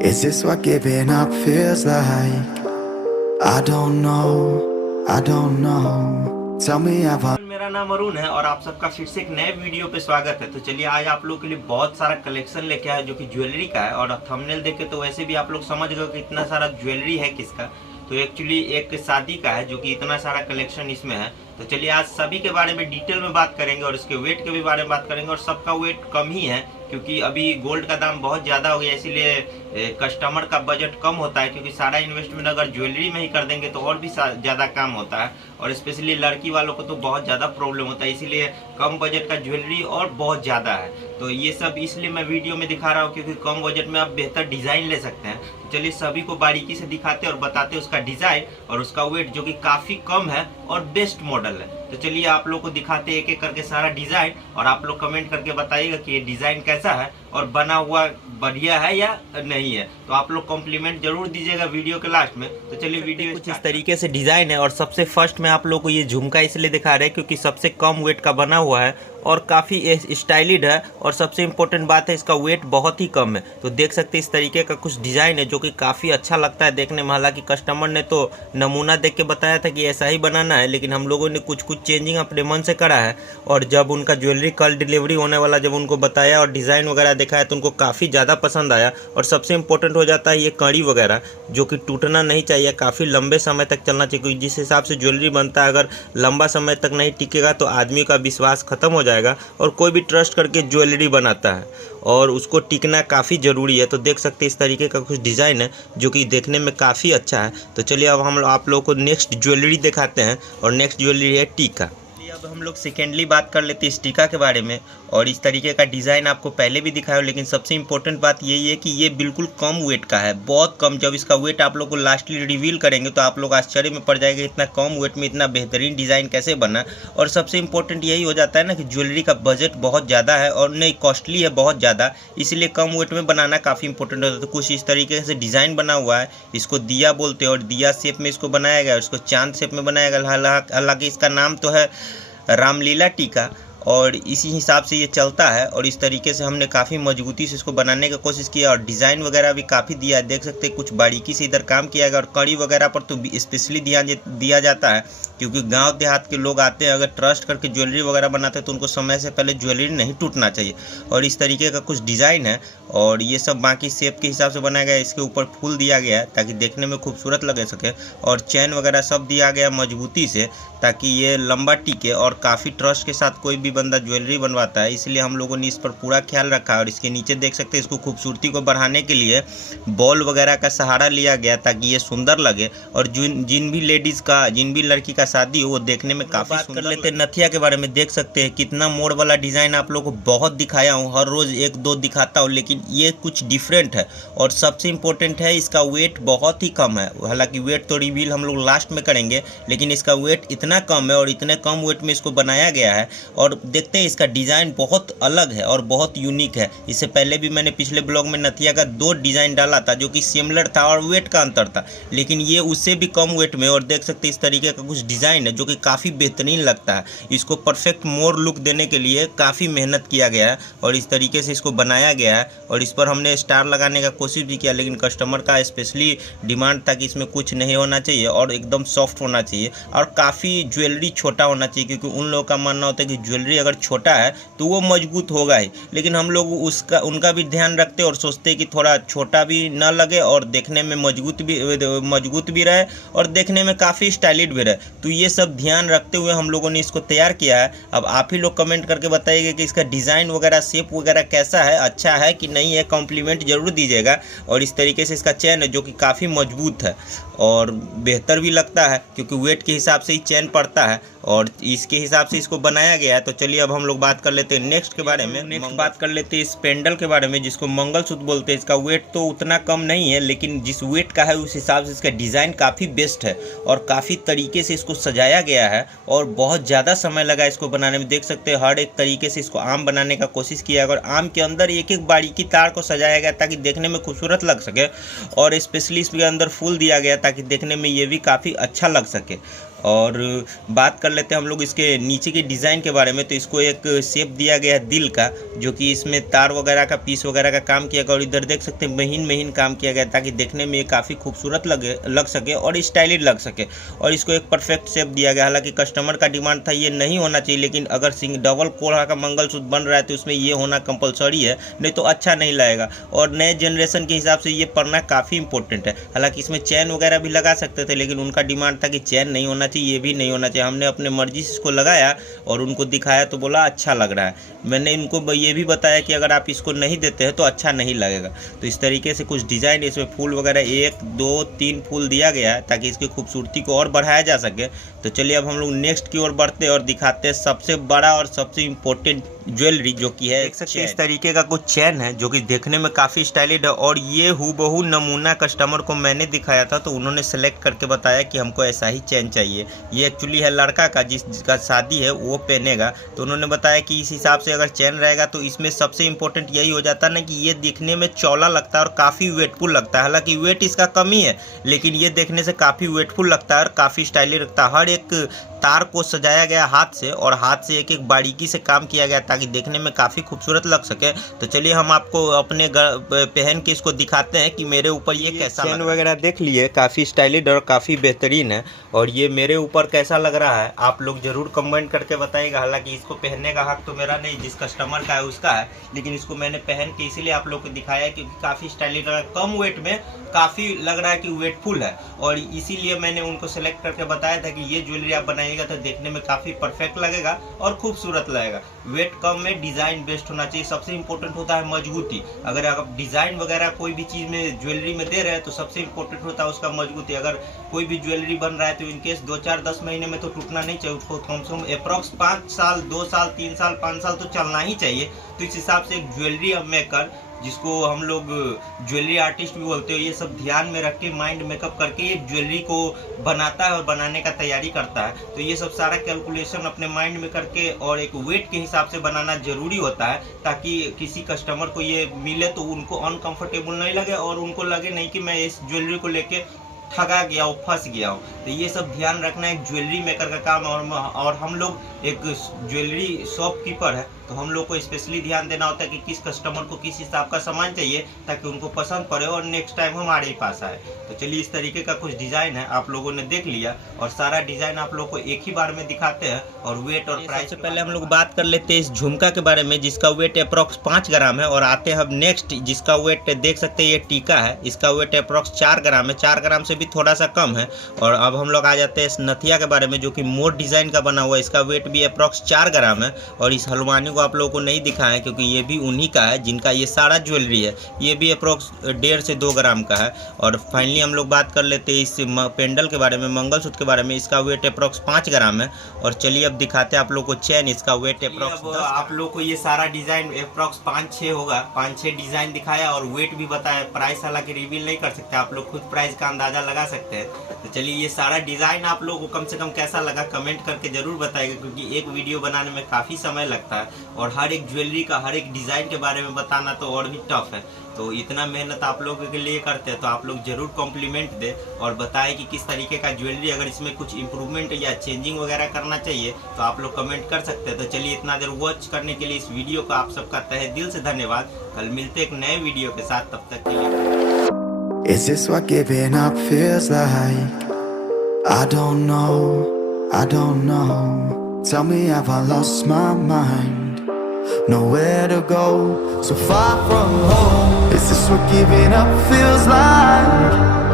Is this what giving up feels like? I don't know, I don't know. Tell me have I मेरा नाम अरुण है और आप सबका फिर से एक नए वीडियो पे स्वागत है। तो चलिए आज आप लोगों के लिए बहुत सारा कलेक्शन लेके आया जो कि ज्वेलरी का है। और थंबनेल देख के तो वैसे भी आप लोग समझ गए कि इतना सारा ज्वेलरी है किसका। तो एक्चुअली एक शादी का है जो कि इतना सारा कलेक्शन इसमें है। तो चलिए आज सभी के बारे में डिटेल में बात करेंगे और इसके वेट के भी बारे में बात करेंगे। और सबका वेट कम ही है क्योंकि अभी गोल्ड का दाम बहुत ज़्यादा हो गया, इसीलिए कस्टमर का बजट कम होता है। क्योंकि सारा इन्वेस्टमेंट अगर ज्वेलरी में ही कर देंगे तो और भी ज़्यादा काम होता है। और स्पेशली लड़की वालों को तो बहुत ज़्यादा प्रॉब्लम होता है, इसीलिए कम बजट का ज्वेलरी और बहुत ज़्यादा है। तो ये सब इसलिए मैं वीडियो में दिखा रहा हूँ क्योंकि कम बजट में आप बेहतर डिज़ाइन ले सकते हैं। तो चलिए सभी को बारीकी से दिखाते और बताते उसका डिज़ाइन और उसका वेट जो कि काफ़ी कम है और बेस्ट मॉडल है। तो चलिए आप लोग को दिखाते एक एक करके सारा डिज़ाइन और आप लोग कमेंट करके बताइएगा कि ये डिज़ाइन कैसा है और बना हुआ बढ़िया है या नहीं है। तो आप लोग कॉम्प्लीमेंट जरूर दीजिएगा वीडियो के लास्ट में। तो चलिए वीडियो कुछ इस तरीके से डिज़ाइन है। और सबसे फर्स्ट में आप लोग को ये झुमका इसलिए दिखा रहे हैं क्योंकि सबसे कम वेट का बना हुआ है और काफ़ी स्टाइलिश है। और सबसे इम्पोर्टेंट बात है इसका वेट बहुत ही कम है। तो देख सकते हैं इस तरीके का कुछ डिज़ाइन है जो कि काफ़ी अच्छा लगता है देखने में। हालांकि कस्टमर ने तो नमूना देख के बताया था कि ऐसा ही बनाना है, लेकिन हम लोगों ने कुछ कुछ चेंजिंग अपने मन से करा है। और जब उनका ज्वेलरी कल डिलीवरी होने वाला जब उनको बताया और डिज़ाइन वगैरह दिखाया तो उनको काफ़ी ज़्यादा पसंद आया। और सबसे इम्पोर्टेंट हो जाता है ये कड़ी वगैरह जो कि टूटना नहीं चाहिए, काफ़ी लंबे समय तक चलना चाहिए। क्योंकि जिस हिसाब से ज्वेलरी बनता है अगर लंबा समय तक नहीं टिकेगा तो आदमी का विश्वास खत्म हो जाएगा। और कोई भी ट्रस्ट करके ज्वेलरी बनाता है और उसको टिकना काफ़ी ज़रूरी है। तो देख सकते हैं इस तरीके का कुछ डिज़ाइन है जो कि देखने में काफ़ी अच्छा है। तो चलिए अब हम आप लोगों को नेक्स्ट ज्वेलरी दिखाते हैं और नेक्स्ट ज्वेलरी है टीका। अब हम लोग सेकेंडली बात कर लेते हैं इस टीका के बारे में। और इस तरीके का डिज़ाइन आपको पहले भी दिखाया, लेकिन सबसे इम्पोर्टेंट बात यही है कि ये बिल्कुल कम वेट का है, बहुत कम। जब इसका वेट आप लोग को लास्टली रिवील करेंगे तो आप लोग आश्चर्य में पड़ जाएंगे इतना कम वेट में इतना बेहतरीन डिज़ाइन कैसे बना। और सबसे इम्पोर्टेंट यही हो जाता है ना कि ज्वेलरी का बजट बहुत ज़्यादा है और नहीं कॉस्टली है बहुत ज़्यादा, इसलिए कम वेट में बनाना काफ़ी इंपॉर्टेंट होता है। तो कुछ इस तरीके से डिज़ाइन बना हुआ है, इसको दिया बोलते हैं और दिया शेप में इसको बनाया गया, इसको चांद शेप में बनाया गया। हालांकि इसका नाम तो है रामलीला टीका और इसी हिसाब से ये चलता है। और इस तरीके से हमने काफ़ी मजबूती से इसको बनाने की कोशिश किया और डिज़ाइन वगैरह भी काफ़ी दिया है। देख सकते हैं कुछ बारीकी से इधर काम किया गया। और कड़ी वगैरह पर तो स्पेशली ध्यान दिया जाता है क्योंकि गांव देहात के लोग आते हैं, अगर ट्रस्ट करके ज्वेलरी वगैरह बनाते हैं तो उनको समय से पहले ज्वेलरी नहीं टूटना चाहिए। और इस तरीके का कुछ डिज़ाइन है और ये सब बाकी शेप के हिसाब से बनाया गया है। इसके ऊपर फूल दिया गया है ताकि देखने में खूबसूरत लगे सके और चैन वगैरह सब दिया गया मजबूती से ताकि ये लंबा टिके। और काफ़ी ट्रस्ट के साथ कोई भी बंदा ज्वेलरी बनवाता है, इसलिए हम लोगों ने इस पर पूरा ख्याल रखा है। और इसके नीचे देख सकते हैं इसको खूबसूरती को बढ़ाने के लिए बॉल वगैरह का सहारा लिया गया ताकि ये सुंदर लगे। और जिन भी लेडीज़ का जिन भी लड़की का शादी हो वो देखने में काफ़ी सुंदर कर लेते हैं। नथिया के बारे में देख सकते हैं कितना मोड़ वाला डिज़ाइन आप लोगों को बहुत दिखाया हूँ, हर रोज़ एक दो दिखाता हूँ, लेकिन ये कुछ डिफरेंट है। और सबसे इम्पोर्टेंट है इसका वेट बहुत ही कम है। हालांकि वेट तो रिवील हम लोग लास्ट में करेंगे, लेकिन इसका वेट इतना कम है और इतने कम वेट में इसको बनाया गया है। और देखते हैं इसका डिज़ाइन बहुत अलग है और बहुत यूनिक है। इससे पहले भी मैंने पिछले ब्लॉग में नथिया का 2 डिज़ाइन डाला था जो कि सिमिलर था और वेट का अंतर था, लेकिन ये उससे भी कम वेट में। और देख सकते हैं इस तरीके का कुछ डिज़ाइन है जो कि काफ़ी बेहतरीन लगता है। इसको परफेक्ट मोर लुक देने के लिए काफ़ी मेहनत किया गया है और इस तरीके से इसको बनाया गया है। और इस पर हमने स्टार लगाने का कोशिश भी किया, लेकिन कस्टमर का स्पेशली डिमांड था कि इसमें कुछ नहीं होना चाहिए और एकदम सॉफ्ट होना चाहिए और काफ़ी ज्वेलरी छोटा होना चाहिए। क्योंकि उन लोगों का मानना होता है कि ज्वेलरी अगर छोटा है तो वो मजबूत होगा ही, लेकिन हम लोग उनका भी ध्यान रखते और सोचते कि थोड़ा छोटा भी ना लगे और देखने में मजबूत भी रहे और देखने में काफ़ी स्टाइलिश भी रहे। तो ये सब ध्यान रखते हुए हम लोगों ने इसको तैयार किया है। अब आप ही लोग कमेंट करके बताइएगा कि इसका डिज़ाइन वगैरह शेप वगैरह कैसा है, अच्छा है कि नहीं है, कॉम्प्लीमेंट जरूर दीजिएगा। और इस तरीके से इसका चैन है जो कि काफ़ी मजबूत है और बेहतर भी लगता है क्योंकि वेट के हिसाब से ही चैन पड़ता है और इसके हिसाब से इसको बनाया गया है। तो चलिए अब हम लोग बात कर लेते हैं नेक्स्ट के बारे में। नेक्स्ट बात कर लेते हैं इस पेंडल के बारे में जिसको मंगलसूत्र बोलते हैं। इसका वेट तो उतना कम नहीं है, लेकिन जिस वेट का है उस हिसाब से इसका डिज़ाइन काफ़ी बेस्ट है और काफ़ी तरीके से इसको सजाया गया है और बहुत ज़्यादा समय लगा इसको बनाने में। देख सकते हैं हर एक तरीके से इसको आम बनाने का कोशिश किया और आम के अंदर एक एक बारीकी तार को सजाया गया ताकि देखने में खूबसूरत लग सके। और स्पेशली इसके अंदर फूल दिया गया ताकि देखने में ये भी काफ़ी अच्छा लग सके। और बात कर लेते हैं हम लोग इसके नीचे के डिज़ाइन के बारे में। तो इसको एक शेप दिया गया है दिल का, जो कि इसमें तार वगैरह का पीस वगैरह का काम किया गया, और इधर देख सकते हैं महीन महीन काम किया गया ताकि देखने में ये काफ़ी खूबसूरत लग सके और स्टाइलिश लग सके। और इसको एक परफेक्ट शेप दिया गया। हालांकि कस्टमर का डिमांड था ये नहीं होना चाहिए, लेकिन अगर डबल कोढ़ा का मंगलसूत्र बन रहा है तो उसमें ये होना कंपलसरी है, नहीं तो अच्छा नहीं लगेगा। और नए जनरेशन के हिसाब से ये पड़ना काफ़ी इंपॉर्टेंट है। हालांकि इसमें चैन वगैरह भी लगा सकते थे, लेकिन उनका डिमांड था कि चैन नहीं होना चाहिए, ये भी नहीं होना चाहिए। हमने अपने मर्जी से इसको लगाया और उनको दिखाया तो बोला अच्छा लग रहा है। मैंने इनको ये भी बताया कि अगर आप इसको नहीं देते हैं तो अच्छा नहीं लगेगा। तो इस तरीके से कुछ डिज़ाइन इसमें फूल वगैरह 1 2 3 फूल दिया गया है ताकि इसकी खूबसूरती को और बढ़ाया जा सके। तो चलिए अब हम लोग नेक्स्ट की ओर बढ़ते हैं और दिखाते हैं सबसे बड़ा और सबसे इम्पोर्टेंट ज्वेलरी, जो कि है देख सकते हैं इस तरीके का कुछ चैन है जो कि देखने में काफ़ी स्टाइलिश है। और ये हूबहू नमूना कस्टमर को मैंने दिखाया था तो उन्होंने सेलेक्ट करके बताया कि हमको ऐसा ही चैन चाहिए। ये एक्चुअली है लड़का का, जिसका शादी है वो पहनेगा। तो उन्होंने बताया कि इस हिसाब से अगर चैन रहेगा तो इसमें सबसे इम्पोर्टेंट यही हो जाता है ना कि ये दिखने में चौड़ा लगता है और काफ़ी वेटफुल लगता है। हालांकि वेट इसका कम ही है, लेकिन ये देखने से काफ़ी वेटफुल लगता है और काफ़ी स्टाइलिश लगता है। हर एक तार को सजाया गया हाथ से, और हाथ से एक एक बारीकी से काम किया गया ताकि देखने में काफ़ी खूबसूरत लग सके। तो चलिए हम आपको अपने पहन के इसको दिखाते हैं कि मेरे ऊपर ये कैसा चैन वगैरह देख लिए, काफ़ी स्टाइलिश और काफ़ी बेहतरीन है। और ये मेरे ऊपर कैसा लग रहा है आप लोग ज़रूर कमेंट करके बताइएगा। हालांकि इसको पहनने का हक तो मेरा नहीं, जिस कस्टमर का है उसका है, लेकिन इसको मैंने पहन के इसीलिए आप लोग को दिखाया है क्योंकि काफ़ी स्टाइलिश लग रहा है, कम वेट में काफ़ी लग रहा है कि वेटफुल है। और इसीलिए मैंने उनको सेलेक्ट करके बताया था कि ये ज्वेलरी आप बनाइएगा तो देखने में काफ़ी परफेक्ट लगेगा और खूबसूरत लगेगा। वेट कम में डिज़ाइन बेस्ट होना चाहिए। सबसे इंपॉर्टेंट होता है मजबूती। अगर आप डिज़ाइन वगैरह कोई भी चीज़ में ज्वेलरी में दे रहे हैं तो सबसे इंपॉर्टेंट होता है उसका मजबूती। अगर कोई भी ज्वेलरी बन रहा है तो इनकेस 2 4 10 महीने में तो टूटना नहीं चाहिए, उसको कम से कम अप्रॉक्स 5 साल 2 साल 3 साल 5 साल तो चलना ही चाहिए। तो इस हिसाब से एक ज्वेलरी मेकर, जिसको हम लोग ज्वेलरी आर्टिस्ट भी बोलते हैं, ये सब ध्यान में रख के माइंड मेकअप करके ये ज्वेलरी को बनाता है और बनाने का तैयारी करता है। तो ये सब सारा कैलकुलेशन अपने माइंड में करके और एक वेट के हिसाब से बनाना जरूरी होता है ताकि किसी कस्टमर को ये मिले तो उनको अनकंफर्टेबल नहीं लगे और उनको लगे नहीं कि मैं इस ज्वेलरी को लेके ठगा गया हो, फंस गया हो। तो ये सब ध्यान रखना एक ज्वेलरी मेकर का काम है। और हम लोग एक ज्वेलरी शॉपकीपर है तो हम लोग को स्पेशली ध्यान देना होता है कि किस कस्टमर को किस हिसाब का सामान चाहिए ताकि उनको पसंद पड़े और नेक्स्ट टाइम हमारे ही पास आए। तो चलिए इस तरीके का कुछ डिज़ाइन है, आप लोगों ने देख लिया और सारा डिज़ाइन आप लोग को एक ही बार में दिखाते हैं। और वेट और प्राइस से पहले हम लोग बात कर लेते हैं इस झुमका के बारे में, जिसका वेट अप्रॉक्स 5 ग्राम है। और आते हैं अब नेक्स्ट, जिसका वेट देख सकते हैं ये टीका है, इसका वेट अप्रॉक्स 4 ग्राम है, 4 ग्राम से भी थोड़ा सा कम है। और अब हम लोग आ जाते हैं इस नथिया के बारे में, जो कि मोर डिज़ाइन का बना हुआ है। इसका वेट भी अप्रॉक्स 4 ग्राम है। और इस हलवानी को आप लोगों को नहीं दिखाया है क्योंकि ये भी उन्हीं का है जिनका ये सारा ज्वेलरी है। ये भी अप्रॉक्स 1.5 से 2 ग्राम का है। और फाइनली हम लोग बात कर लेते हैं इस पेंडल के बारे में, मंगलसूत्र के बारे में। इसका वेट अप्रॉक्स 5 ग्राम है। और चलिए अब दिखाते हैं आप लोग को चैन, इसका वेट अप्रॉक्स 10। आप लोग को ये सारा डिज़ाइन अप्रॉक्स 5-6 होगा, 5-6 डिज़ाइन दिखाया और वेट भी बताया। प्राइस हालांकि रिवील नहीं कर सकते, आप लोग खुद प्राइस का अंदाजा लगा सकते हैं। तो चलिए ये सारा डिज़ाइन आप लोगों को कम से कम कैसा लगा कमेंट करके ज़रूर बताइएगा, क्योंकि एक वीडियो बनाने में काफ़ी समय लगता है और हर एक ज्वेलरी का हर एक डिज़ाइन के बारे में बताना तो और भी टफ है। तो इतना मेहनत आप लोगों के लिए करते हैं तो आप लोग ज़रूर कॉम्प्लीमेंट दें और बताएं कि किस तरीके का ज्वेलरी, अगर इसमें कुछ इंप्रूवमेंट या चेंजिंग वगैरह करना चाहिए तो आप लोग कमेंट कर सकते हैं। तो चलिए इतना देर वॉच करने के लिए इस वीडियो का आप सबका तहे दिल से धन्यवाद। कल मिलते एक नए वीडियो के साथ, तब तक के लिए। Is this what giving up feels like? I don't know, I don't know. Tell me, have I lost my mind? Nowhere to go, so far from home. Is this what giving up feels like?